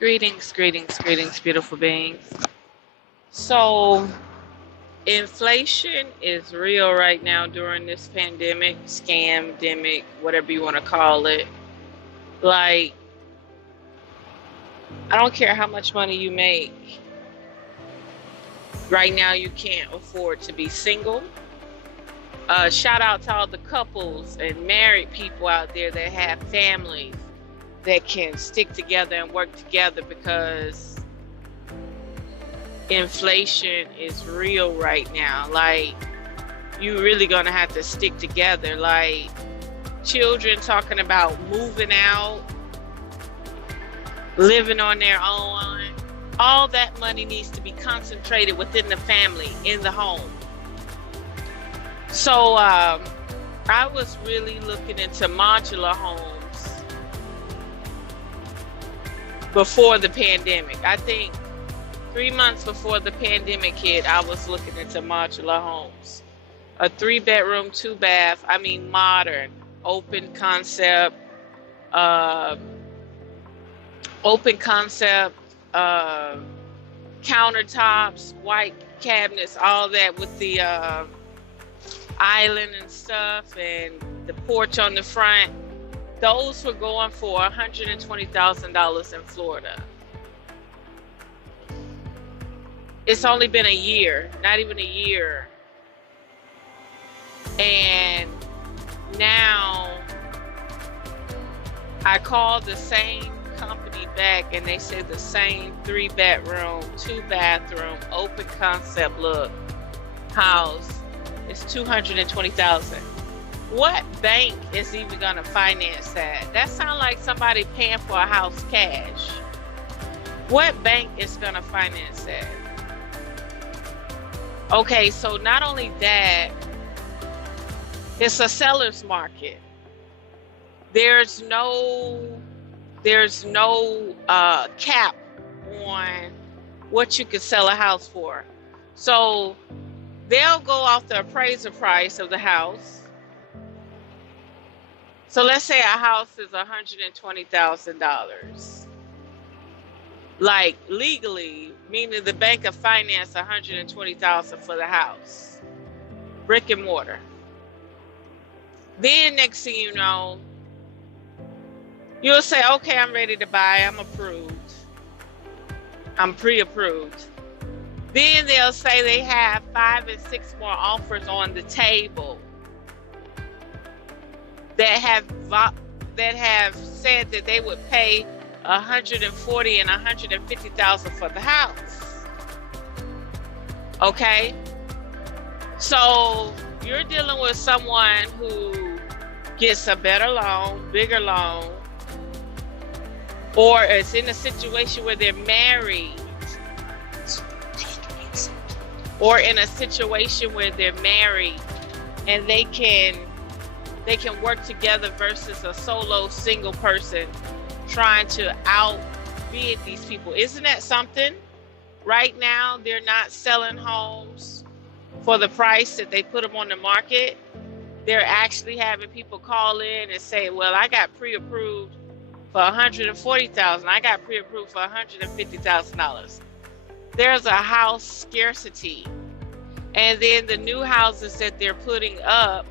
Greetings, greetings, greetings, beautiful beings. So, inflation is real right now during this pandemic, scamdemic, whatever you want to call it. Like, I don't care how much money you make. Right now, you can't afford to be single. Shout out to all the couples and married people out there that have families that can stick together and work together because inflation is real right now. Like, you really gonna have to stick together. Like, children talking about moving out, living on their own. All that money needs to be concentrated within the family, in the home. So I was really looking into modular homes before the pandemic. I think 3 months before the pandemic hit, I was looking into modular homes. A 3-bedroom, 2-bath, modern, open concept, uh, countertops, white cabinets, all that with the island and stuff, and the porch on the front. Those were going for $120,000 in Florida. It's only been a year, not even a year. And now I called the same company back and they said the same 3-bedroom, 2-bathroom, open concept look house is $220,000. What bank is even gonna finance that? That sounds like somebody paying for a house cash. What bank is gonna finance that? Okay, so not only that, it's a seller's market. There's no cap on what you can sell a house for. So they'll go off the appraiser price of the house. So let's say a house is $120,000. Like, legally, meaning the bank of finance $120,000 for the house, brick and mortar. Then next thing you know, you'll say, okay, I'm ready to buy, I'm approved, I'm pre-approved. Then they'll say they have 5 and 6 more offers on the table that have said that they would pay $140,000 and $150,000 for the house. Okay, so you're dealing with someone who gets a better loan, bigger loan, or is in a situation where they're married, or in a situation where they're married and they can work together versus a solo single person trying to outbid these people. Isn't that something? Right now, they're not selling homes for the price that they put them on the market. They're actually having people call in and say, well, I got pre-approved for $140,000. I got pre-approved for $150,000. There's a house scarcity. And then the new houses that they're putting up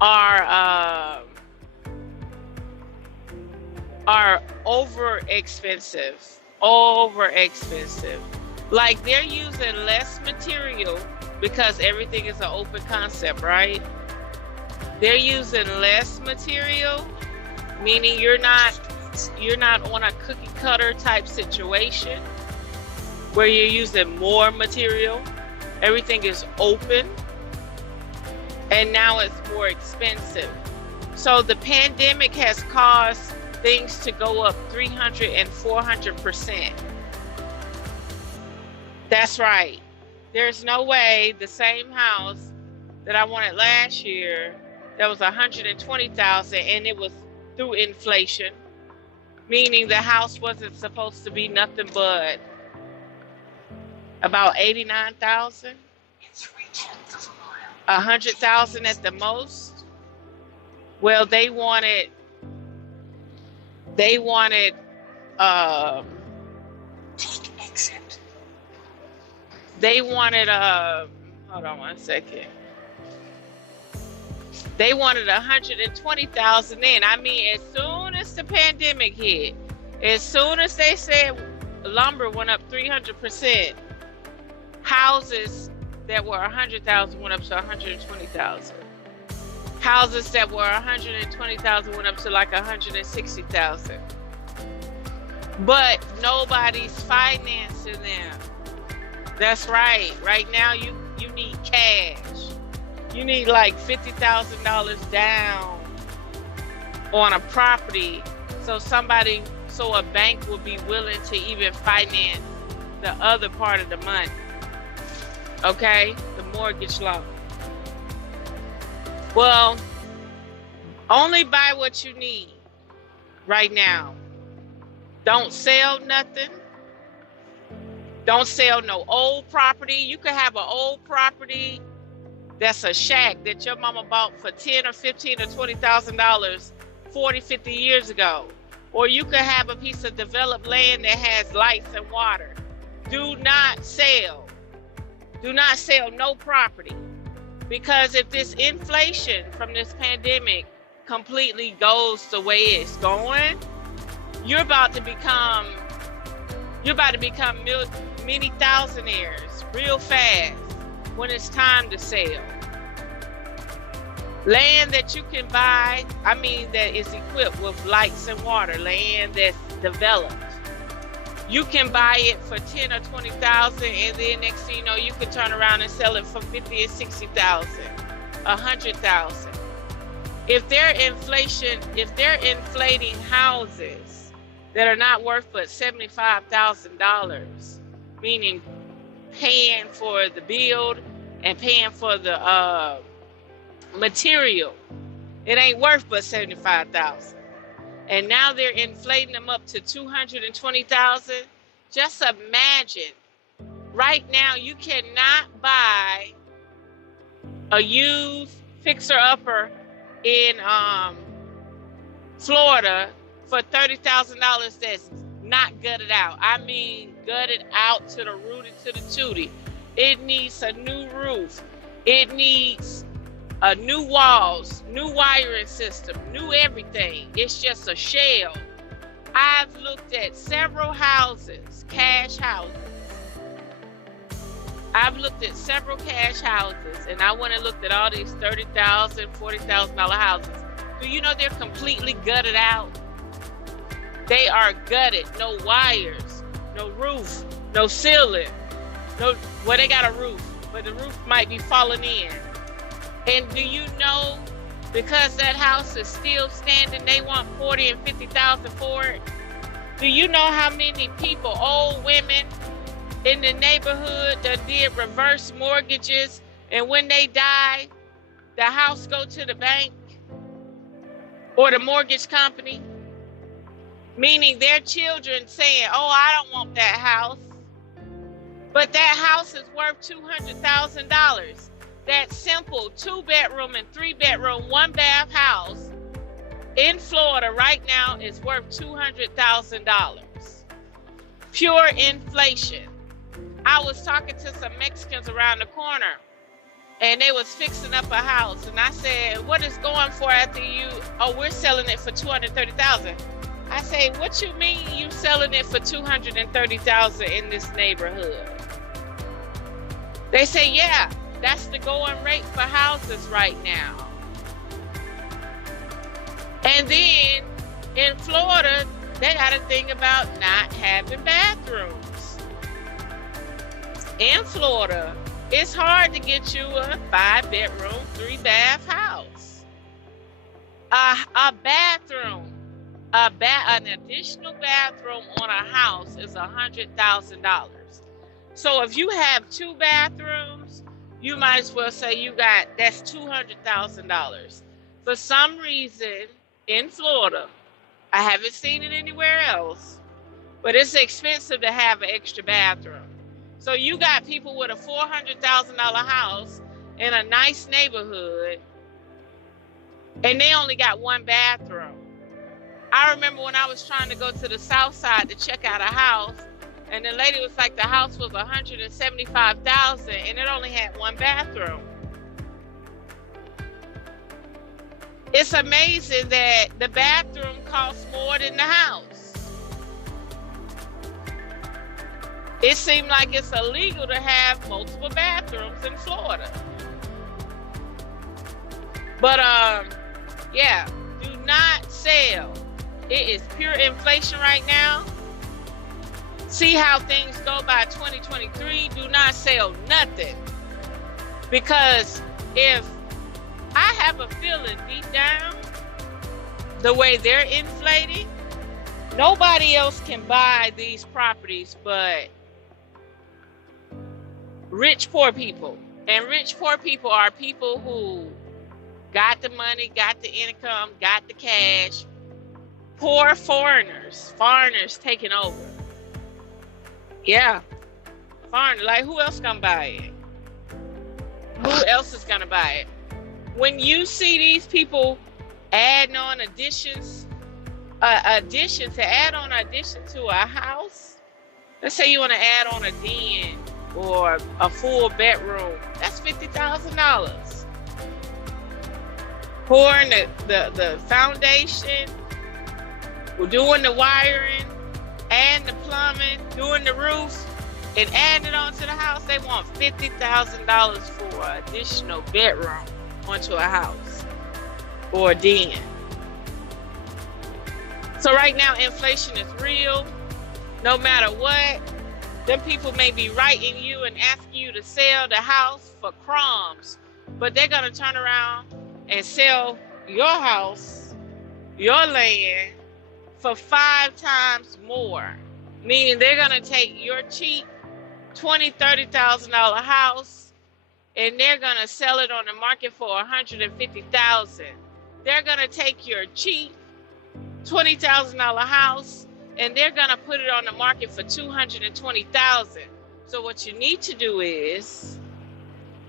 are over expensive. Like, they're using less material because everything is an open concept, right? They're using less material, meaning you're not on a cookie cutter type situation where you're using more material. Everything is open, and now it's more expensive. So the pandemic has caused things to go up 300 and 400%. That's right. There's no way the same house that I wanted last year that was $120,000, and it was through inflation, meaning the house wasn't supposed to be nothing but about $89,000, $100,000 at the most. Well, they wanted um, they wanted hold on one second. They wanted 120,000 in. I mean, as soon as the pandemic hit, as soon as they said lumber went up 300%, houses that were 100,000 went up to 120,000. Houses that were 120,000 went up to like 160,000. But nobody's financing them. That's right. Right now, you need cash. You need like $50,000 down on a property, so a bank will be willing to even finance the other part of the money. Okay, the mortgage loan. Well, only buy what you need right now. Don't sell nothing. Don't sell no old property. You could have an old property that's a shack that your mama bought for $10,000 or $15,000 or $20,000 40, 50 years ago. Or you could have a piece of developed land that has lights and water. Do not sell. Do not sell no property. Because if this inflation from this pandemic completely goes the way it's going, you're about to become many thousandaires real fast when it's time to sell. Land that you can buy, that is equipped with lights and water, land that's developed. You can buy it for 10 or 20,000, and then next thing you know, you can turn around and sell it for 50 or 60,000, 100,000. If they're inflating houses that are not worth but $75,000, meaning paying for the build and paying for the material, it ain't worth but $75,000. And now they're inflating them up to $220,000. Just imagine, right now you cannot buy a used fixer-upper in Florida for $30,000 that's not gutted out. Gutted out to the root and to the tootie. It needs a new roof. It needs new walls, new wiring system, new everything. It's just a shell. I've looked at several houses, cash houses. I've looked at several cash houses, and I went and looked at all these $30,000, $40,000 houses. Do you know they're completely gutted out? They are gutted. No wires, no roof, no ceiling. They got a roof, but the roof might be falling in. And do you know, because that house is still standing, they want $40,000 and $50,000 for it? Do you know how many people, old women in the neighborhood, that did reverse mortgages, and when they die, the house go to the bank or the mortgage company? Meaning their children saying, "Oh, I don't want that house," but that house is worth $200,000. That simple 2-bedroom and 3-bedroom, 1-bath house in Florida right now is worth $200,000. Pure inflation. I was talking to some Mexicans around the corner, and they was fixing up a house, and I said, "What is going for after you?" "Oh, we're selling it for $230,000. I say, "What you mean you selling it for $230,000 in this neighborhood?" They say, "Yeah, that's the going rate for houses right now." And then in Florida, they got a thing about not having bathrooms. In Florida, it's hard to get you a 5-bedroom, 3-bath house. A bathroom, an additional bathroom on a house is $100,000. So if you have 2 bathrooms, you might as well say that's $200,000. For some reason, in Florida, I haven't seen it anywhere else, but it's expensive to have an extra bathroom. So you got people with a $400,000 house in a nice neighborhood, and they only got 1 bathroom. I remember when I was trying to go to the south side to check out a house, and the lady was like, the house was $175,000 and it only had one bathroom. It's amazing that the bathroom costs more than the house. It seemed like it's illegal to have multiple bathrooms in Florida. But yeah, do not sell. It is pure inflation right now. See how things go by 2023. Do not sell nothing. Because if I have a feeling deep down, the way they're inflating, nobody else can buy these properties but rich poor people. And rich poor people are people who got the money, got the income, got the cash. Poor foreigners taking over. Yeah, foreigner. Like, who else gonna buy it? Who else is gonna buy it? When you see these people adding on additions to a house, let's say you want to add on a den or a full bedroom, that's $50,000. Pouring the foundation, we're doing the wiring and the plumbing, doing the roof, and adding it onto the house. They want $50,000 for an additional bedroom onto a house or a den. So right now, inflation is real. No matter what, them people may be writing you and asking you to sell the house for crumbs, but they're gonna turn around and sell your house, your land, for 5 times more. Meaning they're gonna take your cheap $20,000, $30,000 house and they're gonna sell it on the market for $150,000. They're gonna take your cheap $20,000 house and they're gonna put it on the market for $220,000. So what you need to do is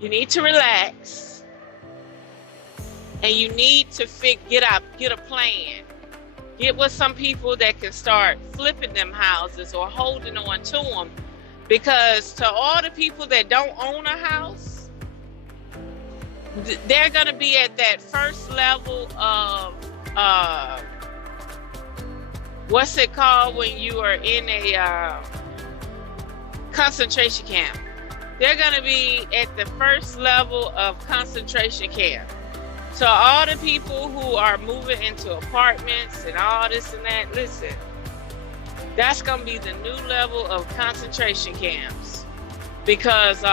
you need to relax and you need to get a plan. Get with some people that can start flipping them houses or holding on to them. Because to all the people that don't own a house, they're going to be at that first level of, what's it called when you are in a concentration camp? They're going to be at the first level of concentration camp. So all the people who are moving into apartments and all this and that, listen, that's going to be the new level of concentration camps. Because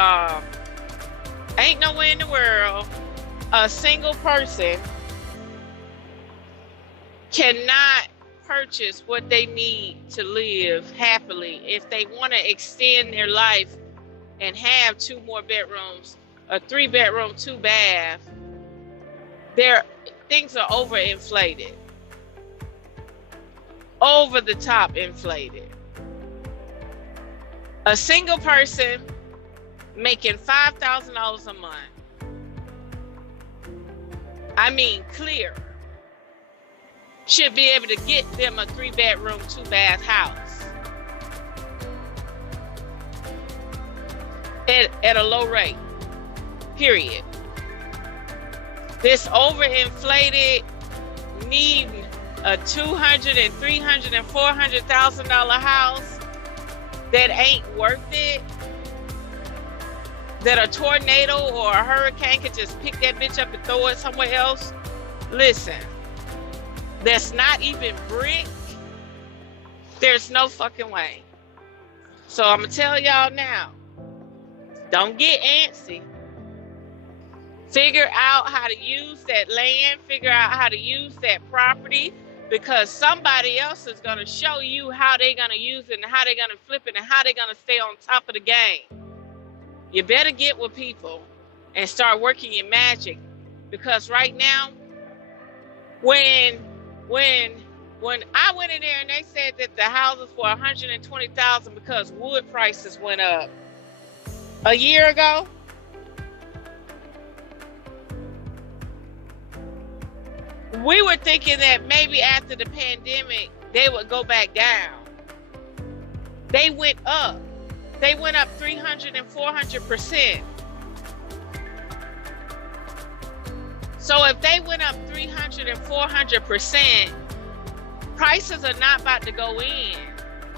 ain't nowhere in the world a single person cannot purchase what they need to live happily. If they want to extend their life and have 2 more bedrooms, a 3-bedroom, 2-bath, things are overinflated. Over the top inflated. A single person making $5,000 a month, I mean clear, should be able to get them a 3-bedroom, 2-bath house at a low rate, period. This overinflated needing a $200,000 and $300,000 and $400,000 house that ain't worth it, that a tornado or a hurricane could just pick that bitch up and throw it somewhere else. Listen, that's not even brick. There's no fucking way. So I'm gonna tell y'all now, don't get antsy. Figure out how to use that land, figure out how to use that property, because somebody else is going to show you how they're going to use it and how they're going to flip it and how they're going to stay on top of the game. You better get with people and start working your magic, because right now, when I went in there and they said that the houses were $120,000 because wood prices went up a year ago, We were thinking that maybe after the pandemic, they would go back down. They went up. They went up 300 and 400%. So if they went up 300 and 400%, prices are not about to go in.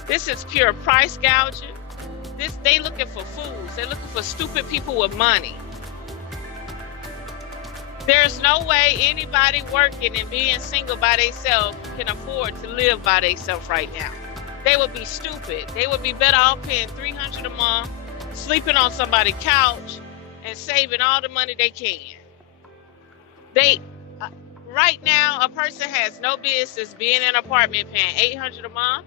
This is pure price gouging. They looking for fools. They're looking for stupid people with money. There's no way anybody working and being single by themselves can afford to live by themselves right now. They would be stupid. They would be better off paying $300 a month, sleeping on somebody's couch, and saving all the money they can. Right now, a person has no business being in an apartment paying $800 a month.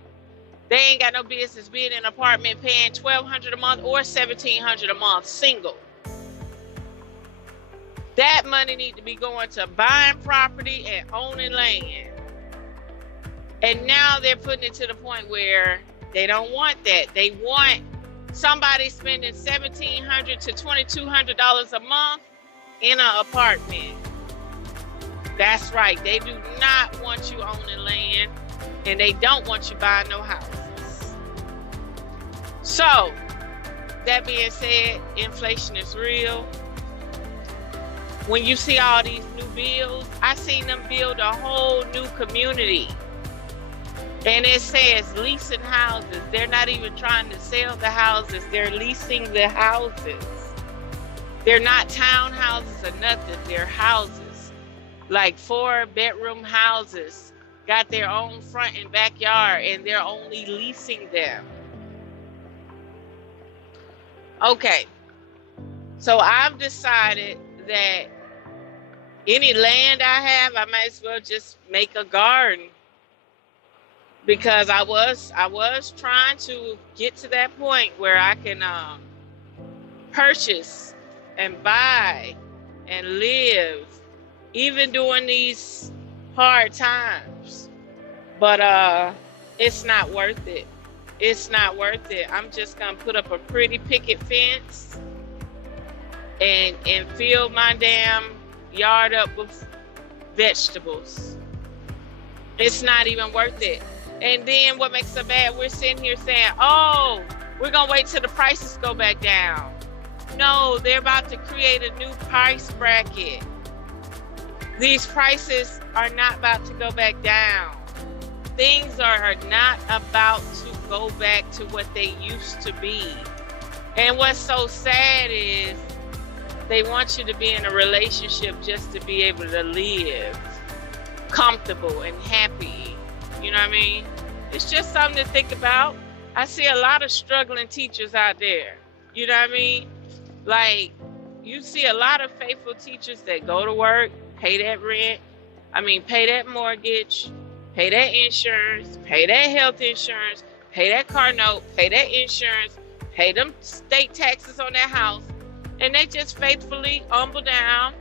They ain't got no business being in an apartment paying $1,200 a month or $1,700 a month single. That money need to be going to buying property and owning land. And now they're putting it to the point where they don't want that. They want somebody spending $1,700 to $2,200 a month in an apartment. That's right. They do not want you owning land, and they don't want you buying no houses. So, that being said, inflation is real. When you see all these new bills, I seen them build a whole new community. And it says leasing houses. They're not even trying to sell the houses. They're leasing the houses. They're not townhouses or nothing. They're houses. Like 4-bedroom houses. Got their own front and backyard, and they're only leasing them. Okay. So I've decided that any land I have, I might as well just make a garden. Because I was trying to get to that point where I can purchase and buy and live, even during these hard times. But it's not worth it. It's not worth it. I'm just gonna put up a pretty picket fence and fill my damn yard up with vegetables. It's not even worth it. And then what makes it bad, we're sitting here saying, oh, we're going to wait till the prices go back down. No, they're about to create a new price bracket. These prices are not about to go back down. Things are not about to go back to what they used to be. And what's so sad is they want you to be in a relationship just to be able to live comfortable and happy. You know what I mean? It's just something to think about. I see a lot of struggling teachers out there. You know what I mean? Like, you see a lot of faithful teachers that go to work, pay that rent, pay that mortgage, pay that insurance, pay that health insurance, pay that car note, pay that insurance, pay them state taxes on that house, and they just faithfully humble down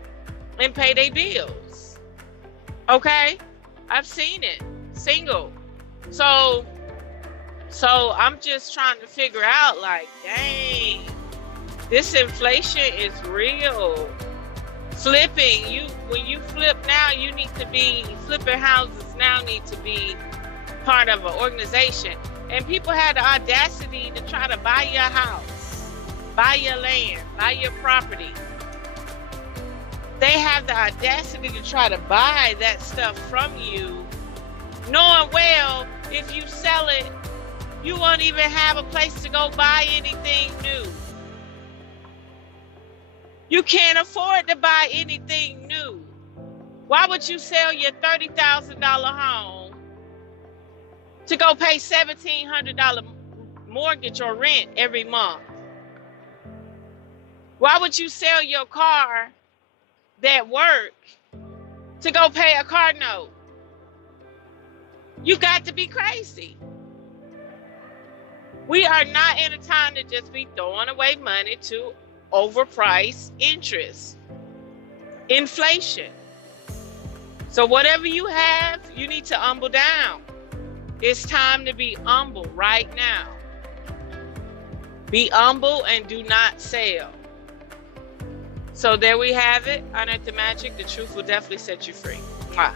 and pay their bills. Okay? I've seen it. Single. So I'm just trying to figure out, like, dang, this inflation is real. Flipping, when you flip now, you need to be, flipping houses now need to be part of an organization. And people had the audacity to try to buy your house, buy your land, buy your property. They have the audacity to try to buy that stuff from you, knowing well, if you sell it, you won't even have a place to go buy anything new. You can't afford to buy anything new. Why would you sell your $30,000 home to go pay $1,700 mortgage or rent every month? Why would you sell your car that work to go pay a car note? You got to be crazy. We are not in a time to just be throwing away money to overpriced interest, inflation. So whatever you have, you need to humble down. It's time to be humble right now. Be humble and do not sell. So there we have it. Unearth the magic. The truth will definitely set you free. Mwah.